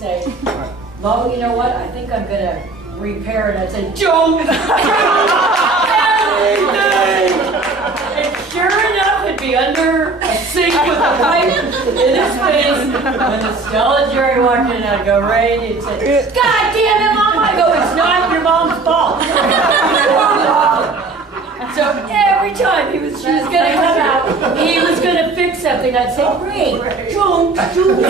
say, Mo, you know what? I think I'm going to repair it. I'd say, don't! And sure enough, it'd be under a sink with a pipe in his face. When Estella Jerry walked in, I'd go, Ray, and he'd say, God damn it, Mom! I go, it's not your mom's fault. So every time she was going to come out, he was going to fix something. I'd say, Ray, don't do it.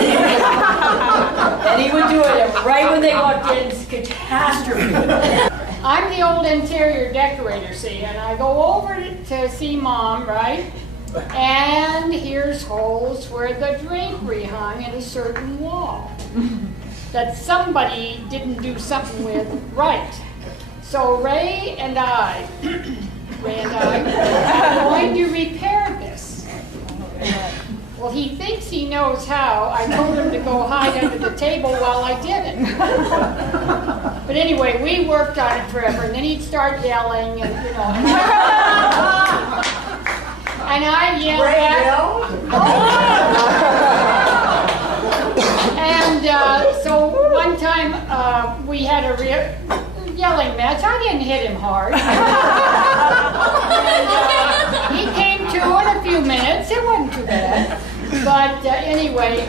And he would do it right when they walked in. It's catastrophe. I'm the old interior decorator, see, and I go over to see Mom, right? And here's holes where the drapery hung in a certain wall that somebody didn't do something with right. So Ray and I are going to repair this. Well, he thinks he knows how. I told him to go hide under the table while I did it. But anyway, we worked on it forever, and then he'd start yelling, and you know. And I yelled back. And so one time we had a yelling match. I didn't hit him hard. And, he came to in a few minutes. It wasn't too bad. But anyway,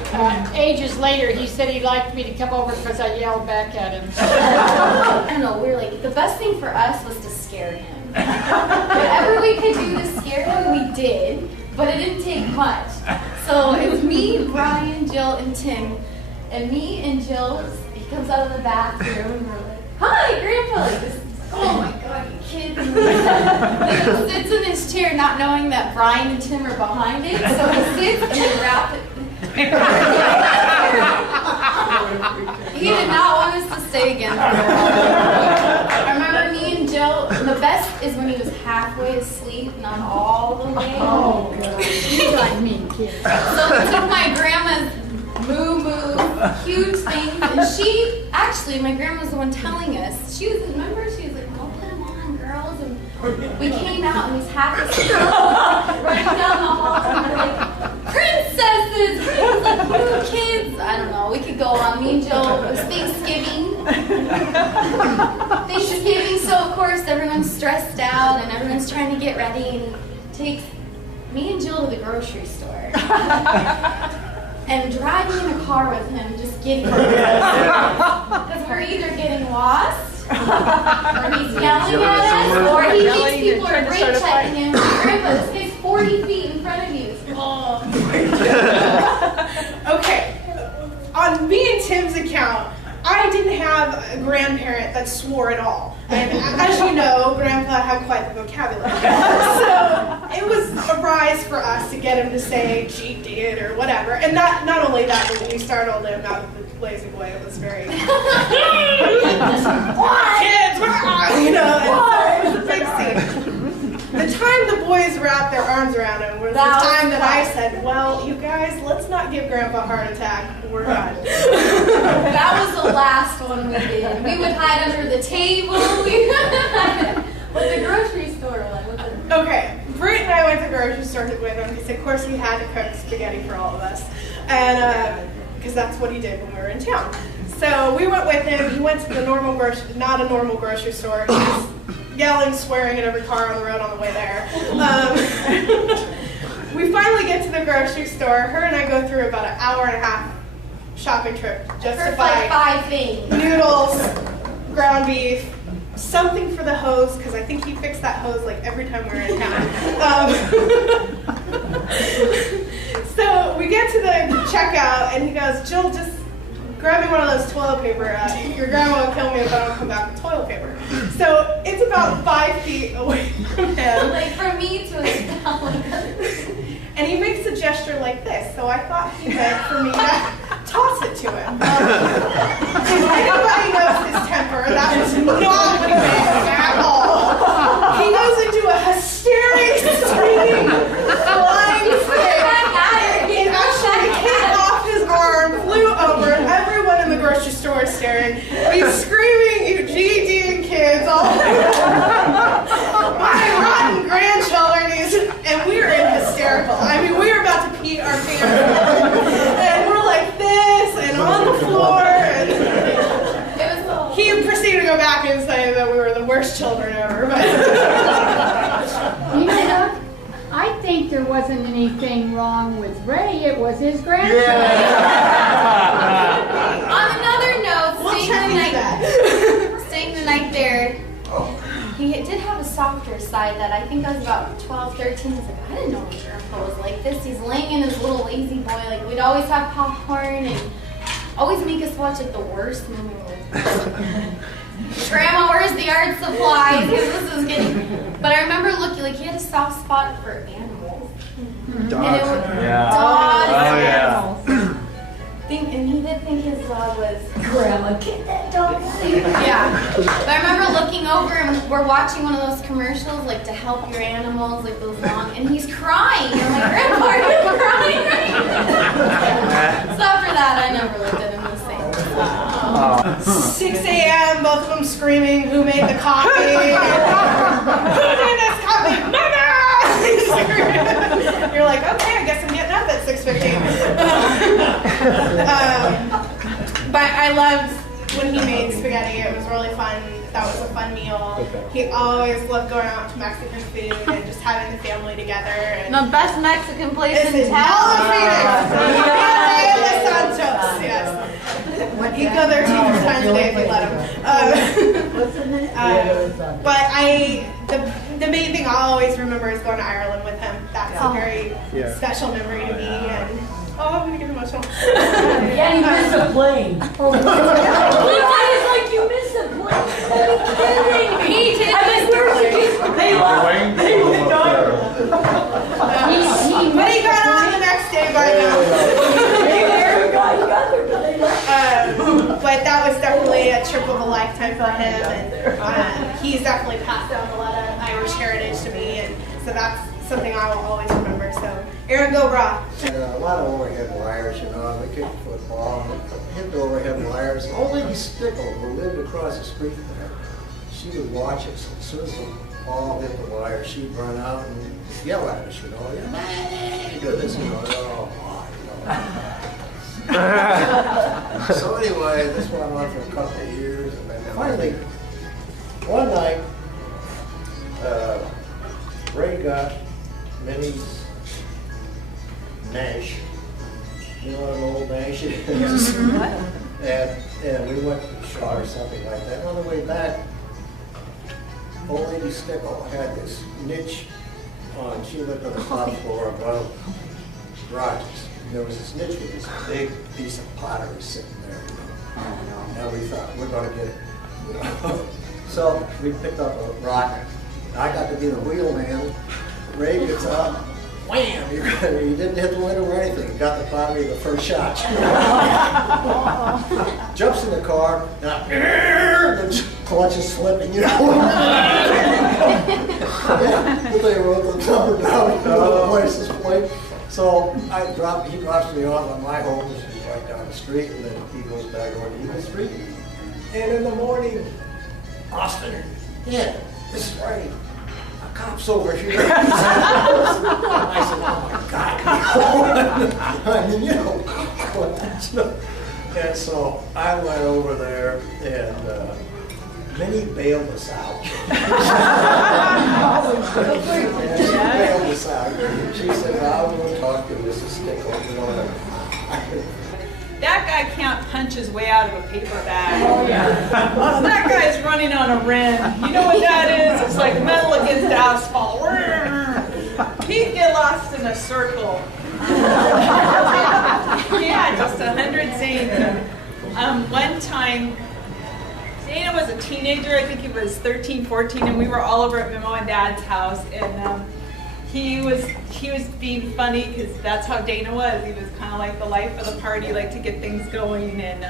ages later, he said he liked me to come over because I yelled back at him. I don't know, we were like, the best thing for us was to scare him. Whatever we could do to scare him, we did, but it didn't take much. So it was me, Brian, Jill, and Tim. And me and Jill, he comes out of the bathroom, and we're like, hi, Grandpa! Like this, oh my God, you kids. And he sits in his chair not knowing that Brian and Tim are behind it, so he sits and they wrap it. He did not want us to stay again for a while. I remember me and Jill, the best is when he was halfway asleep, not all the way. Oh, God. You like mean kids. So we took my grandma's moo-moo, huge thing, and she, actually, my grandma was the one telling us, she was, remember, she was like, go put them on, girls, and we came out and these half asleep running down the hall, and we were like, princesses, like, little kids, I don't know, we could go on. Me and Jill, it was Thanksgiving, so of course everyone's stressed out and everyone's trying to get ready, and he takes me and Jill to the grocery store. And driving in a car with him, just getting because we're either getting lost, or he's yelling at us, or he thinks people are brake checking him. Grandpa, this guy's 40 feet in front of you. Oh. Okay, on me and Tim's account, I didn't have a grandparent that swore at all. And as you know, Grandpa had quite the vocabulary. So it was a rise for us to get him to say, gee, did, or whatever. And not only that, but when we startled him out of the blazing way, it was very, kids, you know, and so it was a big scene. The time the boys wrapped their arms around him was the time that I said, well, you guys, let's not give Grandpa a heart attack. We're done. That was the last one we did. We would hide under the table. We would hide with the grocery store. Okay, Britt and I went to the grocery store with him because, of course, he had to cook spaghetti for all of us. And because that's what he did when we were in town. So we went with him. He went to the not a normal grocery store. He was yelling, swearing at every car on the road on the way there. We finally get to the grocery store. Her and I go through about an hour and a half shopping trip just to buy like 5 things. Noodles, ground beef, something for the hose, because I think he fixed that hose like every time we were in town. So we get to the checkout and he goes, Jill, just grab me one of those toilet paper. Your grandma will kill me if I don't come back with toilet paper. So it's about 5 feet away from him. Like from me to his belly. And he makes a gesture like this, so I thought he meant for me to toss it to him. If anybody knows his temper, that was not what he meant at all. He goes into a hysteric, screaming, flying fit. It actually came off his arm, flew over, and everyone in the grocery store is staring. He's screaming, GD and kids, all my rotten grandchildren, and we were in hysterical. I mean, we were about to pee our pants. And we're like this, and on the floor, and first children ever, but You know what? I think there wasn't anything wrong with Ray. It was his grandson. On another note, we'll try to do that. staying the night there, he did have a softer side that I think I was about 12, 13. He's like, I didn't know my grandpa was like this. He's laying in his little lazy boy. Like, we'd always have popcorn and always make us watch like the worst movie. Grandma, where's the art supplies? Because this is getting. But I remember looking, like, he had a soft spot for animals. Dogs. Dogs. Yeah. And he did think his dog was. Grandma, get that dog out of here. Yeah. But I remember looking over and we're watching one of those commercials, like to help your animals, like those long, and he's crying. I'm like, Grandpa, are you crying right now? So after that, I never looked at him the same. 6 a.m., both of them screaming, who made the coffee? Who did this coffee? Mama! You're like, okay, I guess I'm getting up at 6:15. But I loved when he made spaghetti. It was really fun. That was a fun meal. He always loved going out to Mexican food and just having the family together. And The best Mexican place this in is town. all the Phoenix. Santos, yes. He'd go there 2 times a day if you let him. But the main thing I'll always remember is going to Ireland with him. That's a very special memory to me. And I'm gonna get emotional. Yeah, you missed a plane. It's like you missed a plane. Are you kidding me? He did I mean, where's the they left. They went But he got on the next day by now. But that was definitely a trip of a lifetime for him, and he's definitely passed down a lot of Irish heritage to me, and so that's something I will always remember. So, Aaron, go raw. And a lot of overhead wires, we kicked football, hit the overhead wires. Old Lady Stickle, who lived across the street there, she would watch us. As soon as the ball hit the wire, she'd run out and yell at us, hey, do this, So anyway, this went on for a couple of years, and then finally, one night, Ray got Minnie's Nash. You know what an old Nash is? and we went to the shop or something like that. On the way back, Old Lady Stickle had this niche on. She lived on the top floor of one of garages. There was this niche with this big piece of pottery sitting there. And we thought, we're going to get it. So we picked up a rock. I got to be the wheelman. Ray gets up, wham! He didn't hit the window or anything. He got the pottery the first shot. Jumps in the car, and the clutch is slipping, They wrote the number down, the license plate. So he drops me off on my home, which is right down the street, and then he goes back over to Eagle Street. And in the morning, Austin, yeah, this is right. A cop's over here. I said, oh my God. I mean, and so I went over there, and Minnie bailed us out. She bailed us out. She said, I'm going to talk to Mrs. Stickle. That guy can't punch his way out of a paper bag. Oh, yeah. That guy's running on a rim. You know what that is? It's like metal against asphalt. He'd get lost in a circle. Yeah, just 100 zanes. One time, Dana was a teenager. I think he was 13, 14, and we were all over at my mom and dad's house. And he was being funny because that's how Dana was. He was kind of like the life of the party, like to get things going. And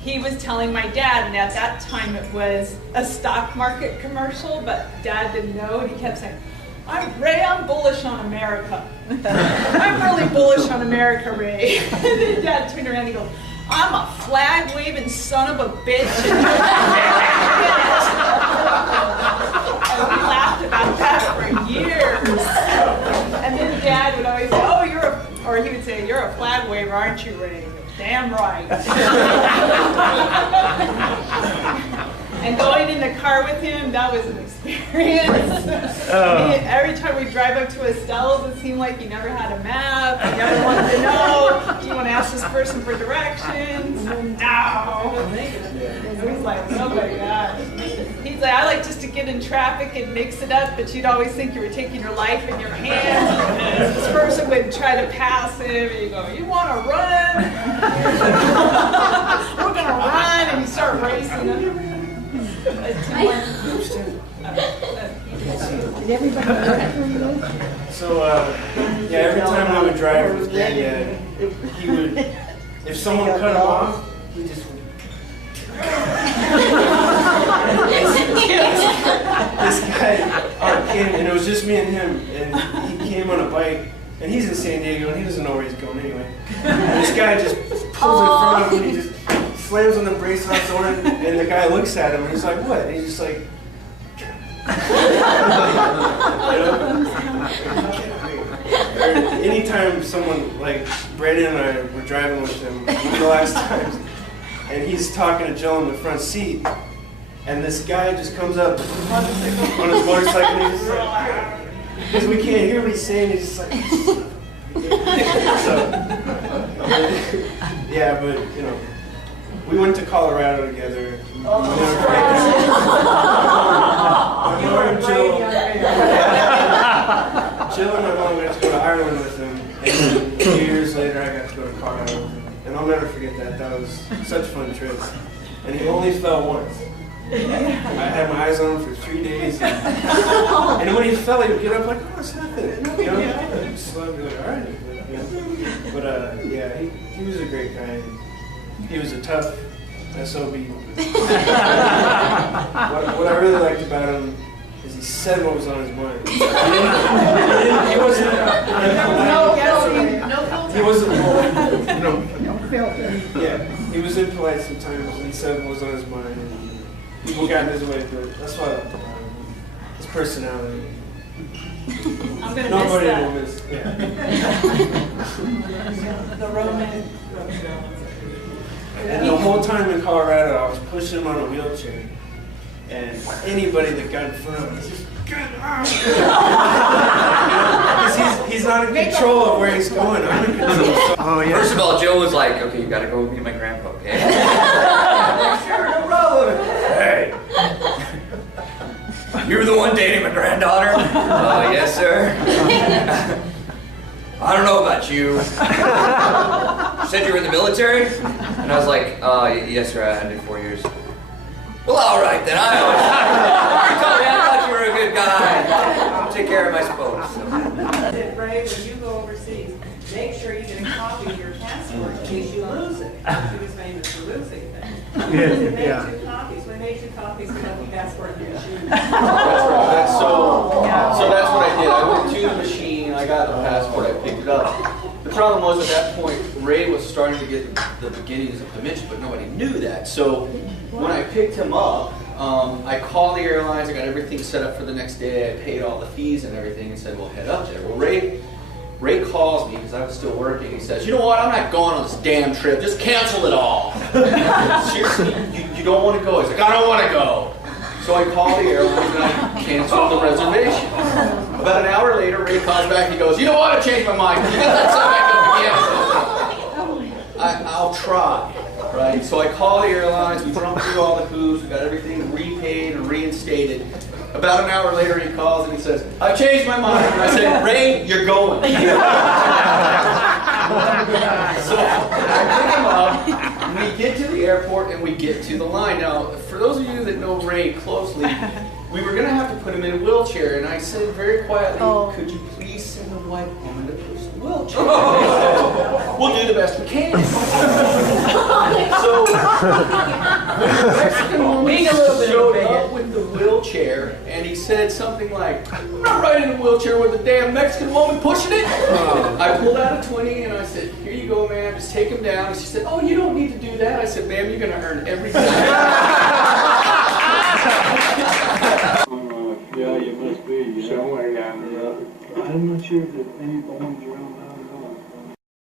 he was telling my dad, and at that time it was a stock market commercial, but Dad didn't know, and he kept saying, I'm bullish on America. I'm really bullish on America, Ray. And then Dad turned around and he goes, I'm a flag-waving son of a bitch. And we laughed about that for years. And then Dad would always say, or he would say, you're a flag waver, aren't you, Ray? Damn right. And going in the car with him, that was an experience. Every time we drive up to Estelle's, it seemed like he never had a map. He never wanted to know. Do you want to ask this person for directions? No. It was like, oh my gosh. He's like, I like just to get in traffic and mix it up, but you'd always think you were taking your life in your hands. And this person would try to pass him, and you go, you want to run? We're going to run, and you start racing him. So, yeah, every time I would drive with Grandad, he would, if someone cut him off, he just would. This guy came, and it was just me and him, and he came on a bike, and he's in San Diego, and he doesn't know where he's going anyway. And this guy just pulls in front of him, and he just slams on the brakes on his horn, and the guy looks at him, and he's like, what? And he's just like, anytime someone, like Brandon and I were driving with him the last times, and he's talking to Jill in the front seat, and this guy just comes up on his motorcycle, and he's just like, because we can't hear what he's saying, he's just like, so, yeah, but, you know, we went to Colorado together. Jill and my mom got to go to Ireland with him, and a few years later I got to go to Colorado with him. And I'll never forget that. That was such fun trips. And he only fell once. I had my eyes on him for 3 days. And when he fell, he would get up like, oh, it's nothing. You know? Just like, all right. But yeah, he was a great guy. He was a tough SOB. What I really liked about him is he said what was on his mind. He wasn't. He wasn't. Yeah, he was impolite sometimes, and he said what was on his mind, and people got in his way. But that's what I liked about him. His personality. I'm gonna Nobody miss will miss. Yeah. the romance. And the whole time in Colorado, I was pushing him on a wheelchair. And anybody that got in front of him was just, get out! Because he's not in control of where he's going. I'm in control. Oh, yeah. First of all, Joe was like, okay, you gotta go meet my grandpa, okay? Sure, no problem. Hey. You were the one dating my granddaughter? Yes, sir. I don't know about you. You said you were in the military? And I was like, yes, sir, I did 4 years. Well, all right, then. You told me I thought you were a good guy. I'll take care of him, I suppose. So. Ray, when you go overseas, make sure you get a copy of your passport in case you lose it. He was famous for losing things. We made 2 copies. We made 2 copies of the passport in your shoes. That's right. So that's what I did. I went to the machine, I got the passport, I picked it up. The problem was at that point, Ray was starting to get the beginnings of dementia, but nobody knew that. So when I picked him up, I called the airlines, I got everything set up for the next day, I paid all the fees and everything and said, we'll head up there. Well, Ray calls me because I was still working. He says, you know what, I'm not going on this damn trip, just cancel it all. Seriously, you don't want to go? He's like, I don't want to go. So I called the airlines and I canceled the reservation. About an hour later, Ray calls back, he goes, you know what, I changed my mind. Can you get that stuff back up again? I'll try. Right? So I called the airlines, we went through all the hoops, we got everything repaid and reinstated. About an hour later he calls and he says, I changed my mind. And I said, Ray, you're going. So I pick him up, we get to the airport and we get to the line. Now, for those of you that know Ray closely, we were going to have to put him in a wheelchair. And I said very quietly, could you please send a white woman to push the wheelchair? We'll do the best we can. So, when the Mexican woman showed up with the wheelchair, and he said something like, I'm not riding a wheelchair with a damn Mexican woman pushing it. I pulled out a 20 and I said, here you go, ma'am, just take him down. And she said, oh, you don't need to do that. I said, ma'am, you're going to earn every dime. Yeah, you must be. Somewhere down there. I'm not sure if there's any bones around now or not.